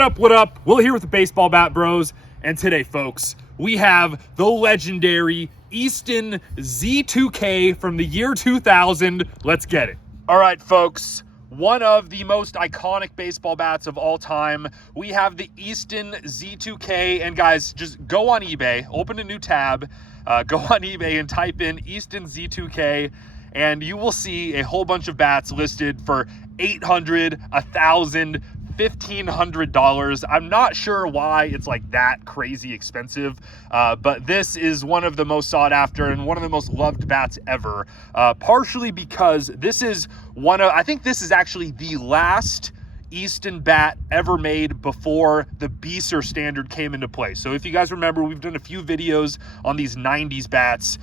What up, what up? Will here with the Baseball Bat Bros. And today, folks, we have the legendary Easton Z2K from the year 2000. Let's get it. All right, folks. One of the most iconic baseball bats of all time. We have the Easton Z2K. And guys, just go on eBay, open a new tab, go on eBay and type in Easton Z2K, and you will see a whole bunch of bats listed for $800, $1,000, $1,500. I'm not sure why it's like that crazy expensive, but this is one of the most sought after and one of the most loved bats ever, partially because this is I think this is actually the last Easton bat ever made before the Beeser standard came into play. So if you guys remember, we've done a few videos on these 90s bats,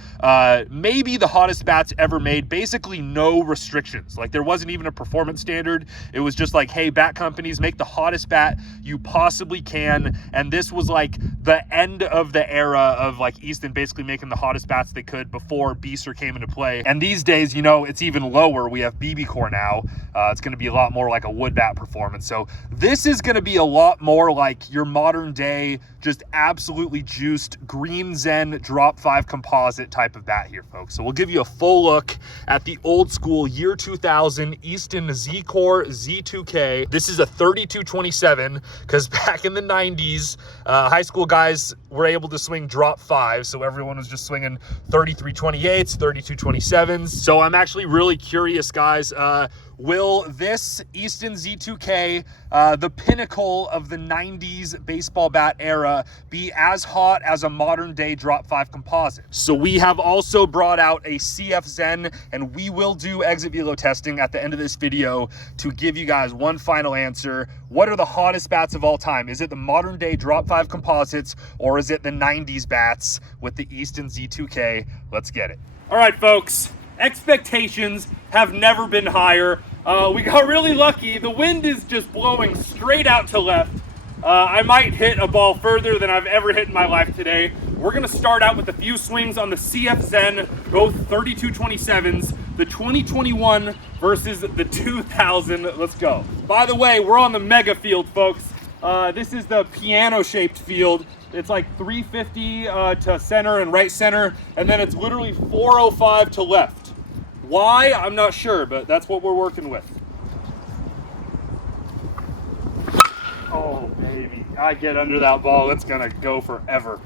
maybe the hottest bats ever made, basically no restrictions. Like there wasn't even a performance standard. It was just like, hey, bat companies, make the hottest bat you possibly can. And this was like the end of the era of like Easton basically making the hottest bats they could before Beeser came into play. And these days, you know, it's even lower. We have BB core now. It's going to be a lot more like a wood bat performance. So this is going to be a lot more like your modern day, just absolutely juiced green Zen drop 5 composite type of bat here, folks. So we'll give you a full look at the old school year 2000 Easton Z-Core Z2K. This is a 3227 because back in the 90s, high school guys were able to swing drop 5. So everyone was just swinging 3328s, 3227s. So I'm actually really curious, guys. Will this Easton Z2K, the pinnacle of the 90s baseball bat era, be as hot as a modern day drop 5 composite? So we have also brought out a CF Zen, and we will do exit velo testing at the end of this video to give you guys one final answer. What are the hottest bats of all time? Is it the modern day drop 5 composites, or is it the 90s bats with the Easton Z2K? Let's get it. All right, folks. Expectations have never been higher. We got really lucky. The wind is just blowing straight out to left. I might hit a ball further than I've ever hit in my life today. We're gonna start out with a few swings on the CF Zen, both 3227s, the 2021 versus the 2000. Let's go. By the way, we're on the mega field, folks. This is the piano-shaped field. It's like 350 to center and right center, and then it's literally 405 to left. Why? I'm not sure, but that's what we're working with. Oh, baby. I get under that ball. It's going to go forever.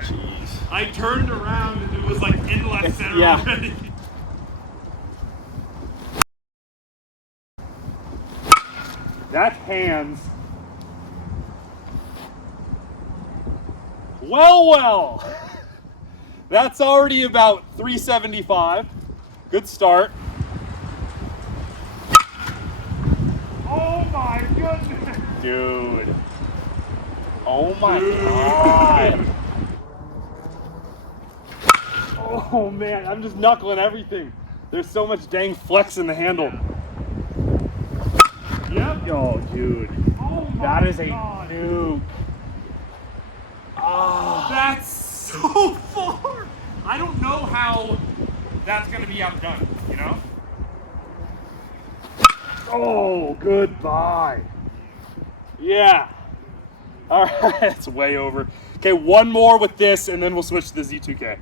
Jeez. I turned around and it was like in left center already. That's hands. Well. That's already about 375. Good start. Oh my goodness. Dude. Oh my God. Oh man, I'm just knuckling everything. There's so much dang flex in the handle. Yep. Oh, dude. Oh that is God. A nuke. Oh, that's so far. I don't know how that's going to be outdone, you know? Oh, goodbye. Yeah. All right, it's way over. Okay, one more with this, and then we'll switch to the Z2K.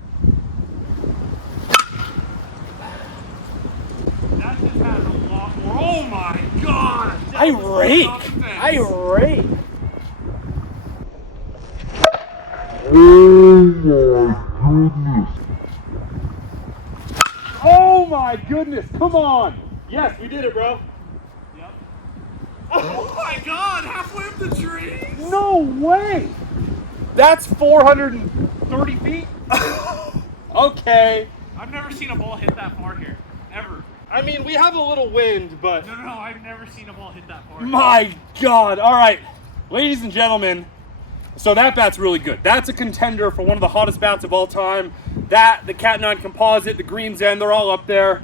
That just has a lot more. Oh, my God. I rake. Oh my goodness, come on. Yes, we did it, bro. Yep. Oh my God, halfway up the tree. No way. That's 430 feet. Okay. I've never seen a ball hit that far here, ever. I mean, we have a little wind, but... No, I've never seen a ball hit that far. My God. All right, ladies and gentlemen, so that bat's really good. That's a contender for one of the hottest bats of all time. That, the Cat 9 composite, the green Zen, they're all up there.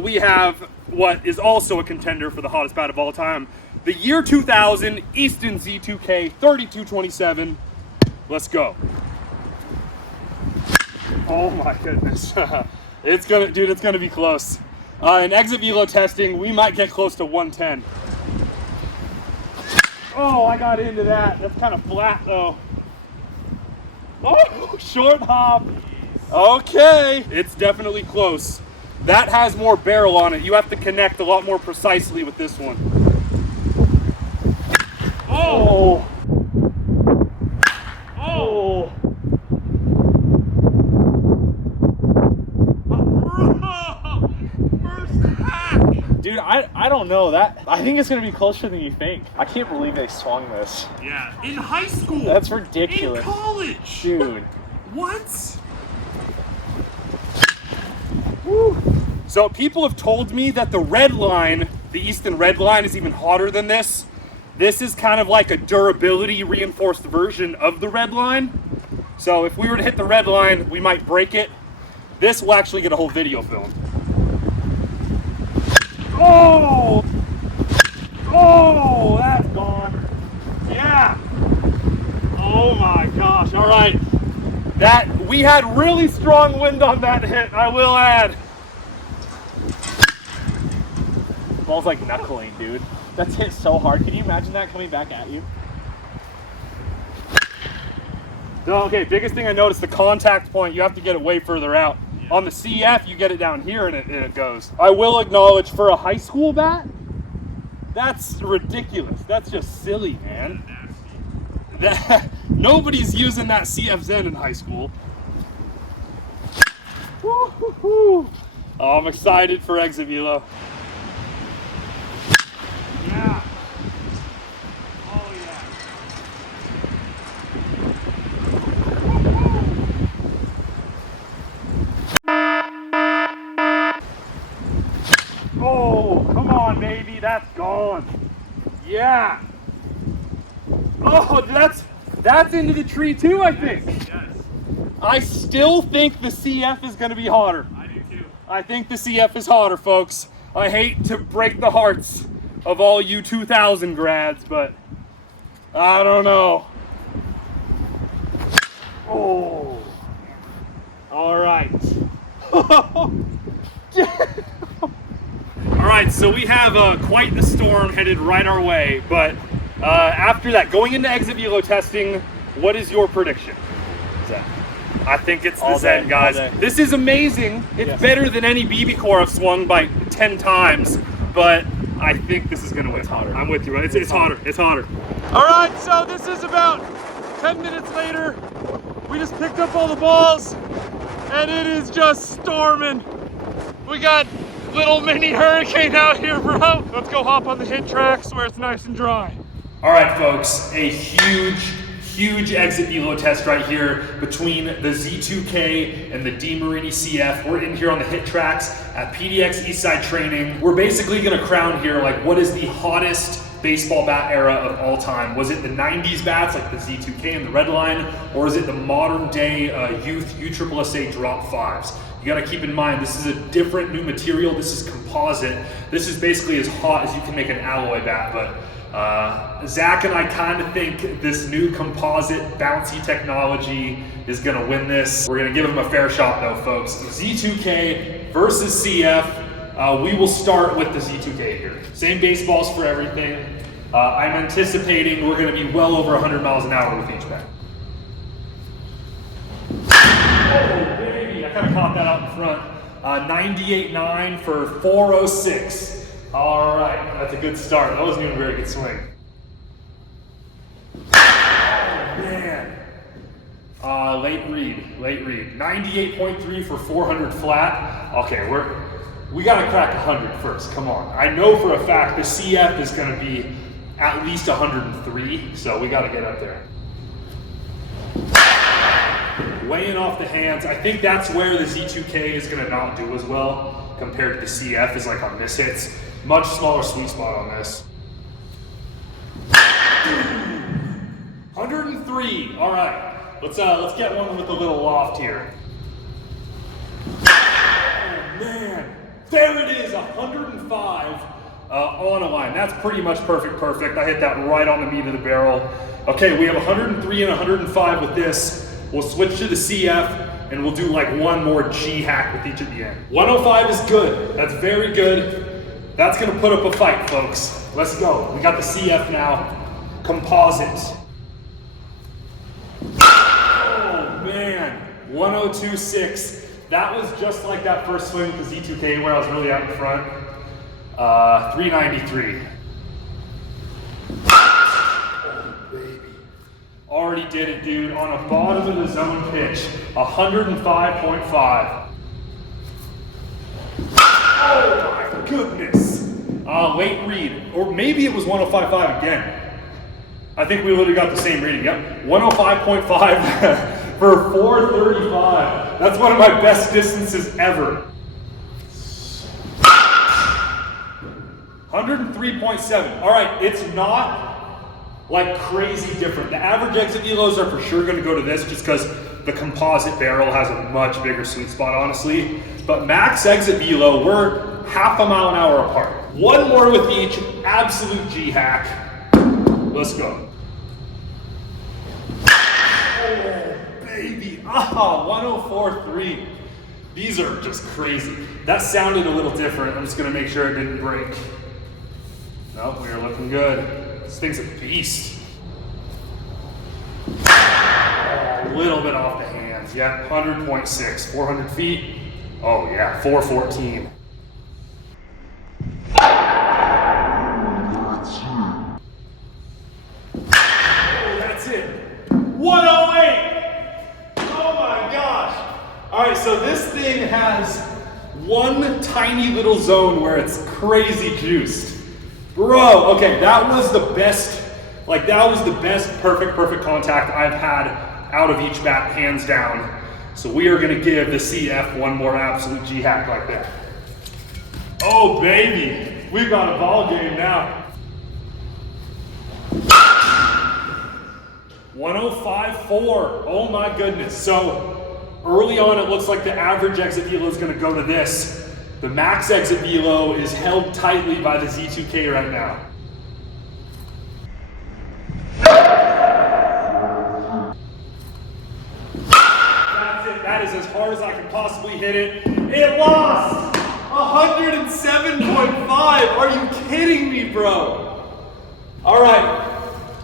We have what is also a contender for the hottest bat of all time. The year 2000 Easton Z2K 3227. Let's go. Oh my goodness. It's gonna be close. In exit velo testing, we might get close to 110. Oh, I got into that. That's kind of flat though. Oh, short hop. Okay, it's definitely close. That has more barrel on it. You have to connect a lot more precisely with this one. Oh. Oh. Dude, I don't know that. I think it's gonna be closer than you think. I can't believe they swung this. Yeah. In high school. That's ridiculous. In college. Dude. What? Woo. So people have told me that the Redline, the Easton Redline, is even hotter than this. This is kind of like a durability reinforced version of the Redline. So if we were to hit the Redline, we might break it. This will actually get a whole video film. Oh! Oh, that's gone. Yeah. Oh my gosh. All right. We had really strong wind on that hit, I will add. Ball's like knuckling, dude. That's hit so hard. Can you imagine that coming back at you? So, okay, biggest thing I noticed, the contact point, you have to get it way further out. Yeah. On the CF, you get it down here and it goes. I will acknowledge, for a high school bat, that's ridiculous. That's just silly, man. Nobody's using that CF Zen in high school. Woo-hoo-hoo. Oh, I'm excited for exit velo. Yeah. Oh yeah. Oh, come on, baby, that's gone. Yeah. Oh, that's into the tree too, I think. Yes. I still think the CF is going to be hotter. I do too. I think the CF is hotter, folks. I hate to break the hearts of all you 2000 grads, but I don't know. Oh. All right. All right, so we have quite the storm headed right our way, but after that, going into exit velo testing, what is your prediction, Zach? I think it's the Zen, guys. This is amazing. It's better than any BB core I've swung by 10 times, but I think this is going to win. It's hotter. I'm with you, right? It's hotter. It's hotter. All right, so this is about 10 minutes later. We just picked up all the balls, and it is just storming. We got little mini hurricane out here, bro. Let's go hop on the hit tracks where it's nice and dry. All right, folks, a huge exit velo test right here between the Z2K and the DeMarini CF. We're in here on the hit tracks at PDX Eastside Training. We're basically gonna crown here, like, what is the hottest baseball bat era of all time? Was it the 90s bats like the Z2K and the Redline, or is it the modern day youth USSSA drop fives? You gotta keep in mind, this is a different new material. This is composite. This is basically as hot as you can make an alloy bat, but Zach and I kind of think this new composite bouncy technology is gonna win this. We're gonna give him a fair shot though, folks. Z2K versus CF. We will start with the Z2K here. Same baseballs for everything. I'm anticipating we're gonna be well over 100 miles an hour with each bat. Oh, baby, I kind of caught that out in front. 98.9 for 406. All right, that's a good start. That wasn't even a very good swing. Oh, man. Late read. 98.3 for 400 flat. Okay, we gotta crack 100 first, come on. I know for a fact the CF is gonna be at least 103, so we gotta get up there. Weighing off the hands, I think that's where the Z2K is gonna not do as well compared to the CF, is like on miss hits. Much smaller sweet spot on this. 103, all right. Let's get one with a little loft here. Oh, man, there it is, 105 on a line. That's pretty much perfect. I hit that right on the meat of the barrel. Okay, we have 103 and 105 with this. We'll switch to the CF, and we'll do like one more G hack with each at the end. 105 is good. That's very good. That's gonna put up a fight, folks. Let's go. We got the CF now. Composite. Oh man, 102.6. That was just like that first swing with the Z2K where I was really out in front. 393. Oh, baby. Already did it, dude. On a bottom of the zone pitch, 105.5. Oh my goodness. Late read, or maybe it was 105.5 again. I think we literally got the same reading, yep. 105.5 for 435. That's one of my best distances ever. 103.7. All right, it's not like crazy different. The average exit velos are for sure gonna go to this just because the composite barrel has a much bigger sweet spot, honestly. But max exit velo, we're half a mile an hour apart. One more with each, absolute G hack. Let's go. Oh, baby. 104.3. These are just crazy. That sounded a little different. I'm just gonna make sure it didn't break. Nope, we are looking good. This thing's a beast. A little bit off the hands. Yep, 100.6, 400 feet. Oh yeah, 414. That's it. 108. Oh my gosh. All right, so this thing has one tiny little zone where it's crazy juiced. Bro, okay, that was the best, like that was the best perfect contact I've had out of each bat, hands down. So we are gonna give the CF one more absolute G hack like that. Oh baby, we've got a ball game now. 105.4, oh my goodness. So early on it looks like the average exit velo is gonna go to this. The max exit velo is held tightly by the Z2K right now. That's it, that is as hard as I can possibly hit it. It lost 107.5. Are you kidding me, bro? All right,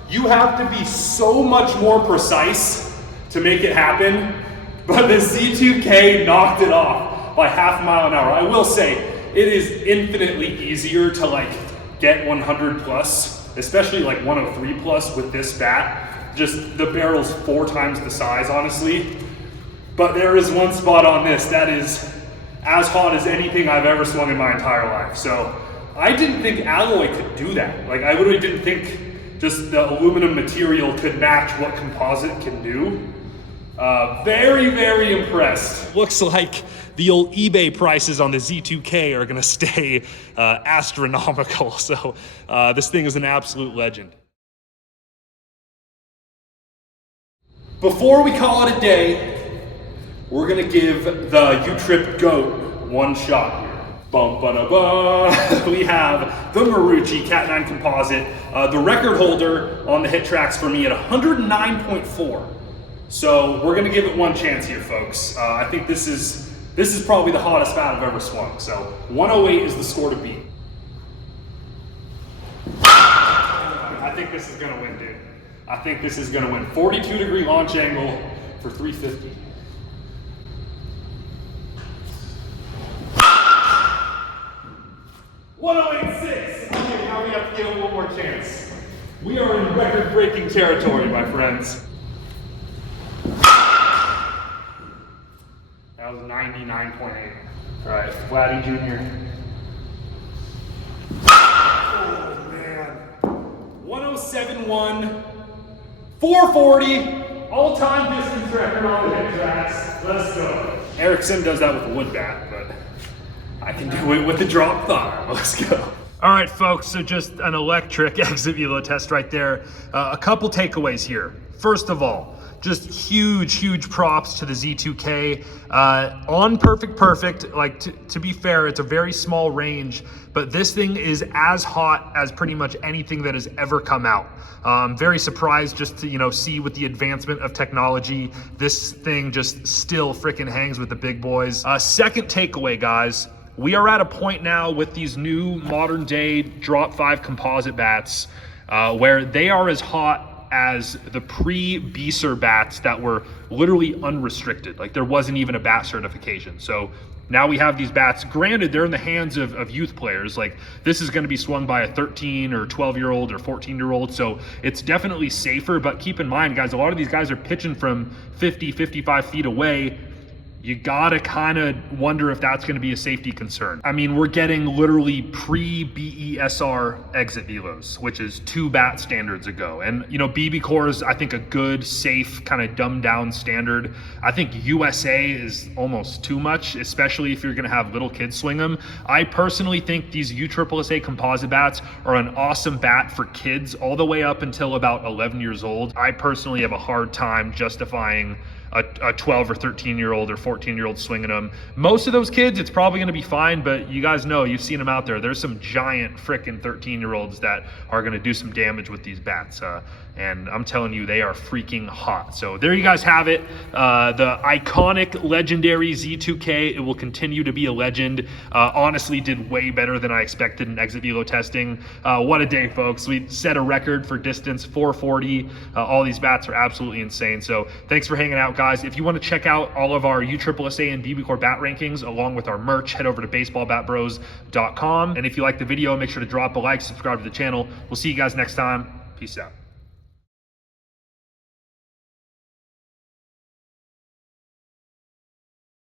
you have to be so much more precise to make it happen, but the Z2K knocked it off by half a mile an hour. I will say, it is infinitely easier to like get 100 plus, especially like 103 plus with this bat. Just the barrel's 4 times the size, honestly. But there is one spot on this that is as hot as anything I've ever swung in my entire life. So I didn't think alloy could do that. Like I literally didn't think just the aluminum material could match what composite can do. Very impressed. Looks like the old eBay prices on the Z2K are gonna stay astronomical. So this thing is an absolute legend. Before we call it a day, we're gonna give the U-Trip GOAT one shot here. Bum, ba, da, ba. We have the Marucci Cat 9 composite, the record holder on the hit tracks for me at 109.4. So we're gonna give it one chance here, folks. I think this is probably the hottest bat I've ever swung. So 108 is the score to beat. I think this is gonna win, dude. I think this is gonna win. 42-degree launch angle for 350. .108.6. Okay, now we have to give it one more chance. We are in record-breaking territory, my friends. That was 99.8. All right, Vladdy Jr. Oh man. 107.1, 440, all-time distance record on the hit tracks. Let's go. Erickson does that with a wood bat, but I can do it with a drop thigh. Let's go. All right, folks, so just an electric exit velo test right there. A couple takeaways here. First of all, Just huge props to the Z2K. On perfect, like to be fair, it's a very small range, but this thing is as hot as pretty much anything that has ever come out. Very surprised just to, you know, see with the advancement of technology, this thing just still freaking hangs with the big boys. Second takeaway, guys, we are at a point now with these new modern day drop 5 composite bats where they are as hot as the pre-Beaser bats that were literally unrestricted. Like there wasn't even a bat certification. So now we have these bats. Granted, they're in the hands of youth players. Like this is going to be swung by a 13 or 12-year-old or 14-year-old. So it's definitely safer, but keep in mind, guys, a lot of these guys are pitching from 50, 55 feet away. You gotta kind of wonder if that's gonna be a safety concern. I mean, we're getting literally pre-BESR exit velos, which is 2 bat standards ago. And you know, BB Core is, I think, a good, safe, kind of dumbed down standard. I think USA is almost too much, especially if you're gonna have little kids swing them. I personally think these USSSA composite bats are an awesome bat for kids all the way up until about 11 years old. I personally have a hard time justifying a 12 or 13-year-old or 14-year-old swinging them. Most of those kids, it's probably gonna be fine, but you guys know, you've seen them out there. There's some giant frickin' 13-year-olds that are gonna do some damage with these bats. And I'm telling you, they are freaking hot. So there you guys have it. The iconic, legendary Z2K. It will continue to be a legend. Honestly, did way better than I expected in exit velo testing. What a day, folks. We set a record for distance, 440. All these bats are absolutely insane. So thanks for hanging out, guys. If you want to check out all of our USSSA and BB Core bat rankings along with our merch, head over to baseballbatbros.com. And if you like the video, make sure to drop a like, subscribe to the channel. We'll see you guys next time. Peace out.